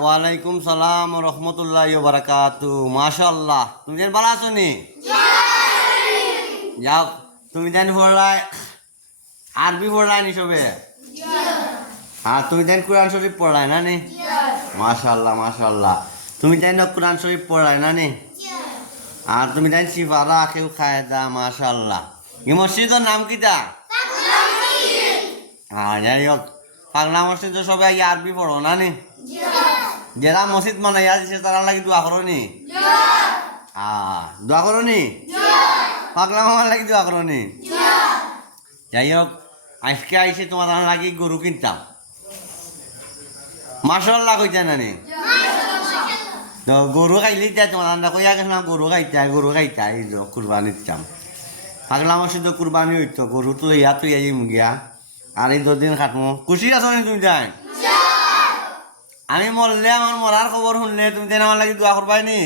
ওয়ালাইকুম সালাম রহমতুল্লাহি ওয়া বারাকাতুহু। মাশাআল্লাহ, তুমি যেন ভালো আছো নি? যাও, তুমি যেন পড়ায় আরবি পড়ায় নি সবে? আর তুমি যেন কোরআন শরীফ পড়ায় না নি? মাশাআল্লাহ মাশাআল্লাহ, তুমি যেন কোরআন শরীফ পড়ায় না নি? আর তুমি যেন সিফারা কেউ খায় দা। মাশাআল্লাহ, এই মসজিদের নাম কিটা? হ্যাঁ, যাই হোক, পাগলা মসজিদ সবাই আরবি পড়ো না নি? যারা মসজিদ বানাইয়া দিছে তারা লাগি দোয়া করো নি? দোয়া করো নি? পাগলা মামার লাগি দোয়া করো নি? যাই হোক, আজকে আইসে তোমার লাগি গরু কিনতাম। মাশাআল্লাহ কইতা না নি? তো গরু খাইলে তোমার কইয়া গেছ না, গরু খাইতা এই কুরবানি দিতাম। পাগলা মসজিদ কুরবানি হইতো, গরু তো ইয়া তুই আই মুগিয়া আর এই 2 দিন খাটমো। খুশি আছো নি তুমি? যাই আমি মরলে, আমার মরার খবর শুনলে তুমি তাই আমার লাগি দোয়া করবাই নি?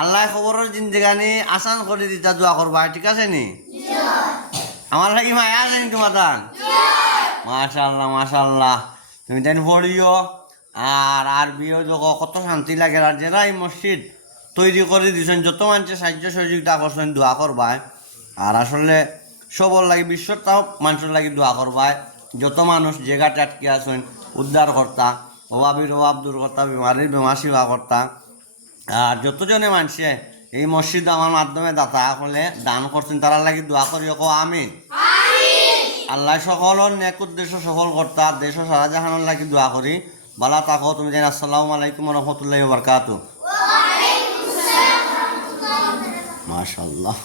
আল্লাহ খবরের জিন্দেগানি আসান করে দিতা, দোয়া করবা, ঠিক আছে নি? আমার লাগি মায়া আছে নি তোমার দান? মাশাআল্লাহ মাশাআল্লাহ, তুমি তাই পড়িও আর আরবিও যখন কত শান্তি লাগে। আর যারা এই মসজিদ তৈরি করে দিয়েছেন, যত মানুষের সাহায্য সহযোগিতা করছেন, দোয়া করবায়। আর আসলে সবর লাগে, বিশ্বর তাও মানুষের লাগি দোয়া করবায়। যত মানুষ জায়গাটা আটকে আছেন উদ্ধার কর্তা, অভাবীর অভাব দূর কর্তা, বেমারির বেমার সেবা কর্তা। আর যতজনে মানুষে এই মসজিদ আমার মাধ্যমে দাতা হলে দান করছেন, তারা লাগি দোয়া করি কো আমিন। আল্লাহ সকলের নেক উদ্দেশ্য সফল কর্তা, দেশ সারা জাহানের লাগি দোয়া করি। বালা তাকো তুমি জানি। আসসালামু আলাইকুম রহমতুল্লাহি ওয়া বারাকাতুহু। মাশাআল্লাহ।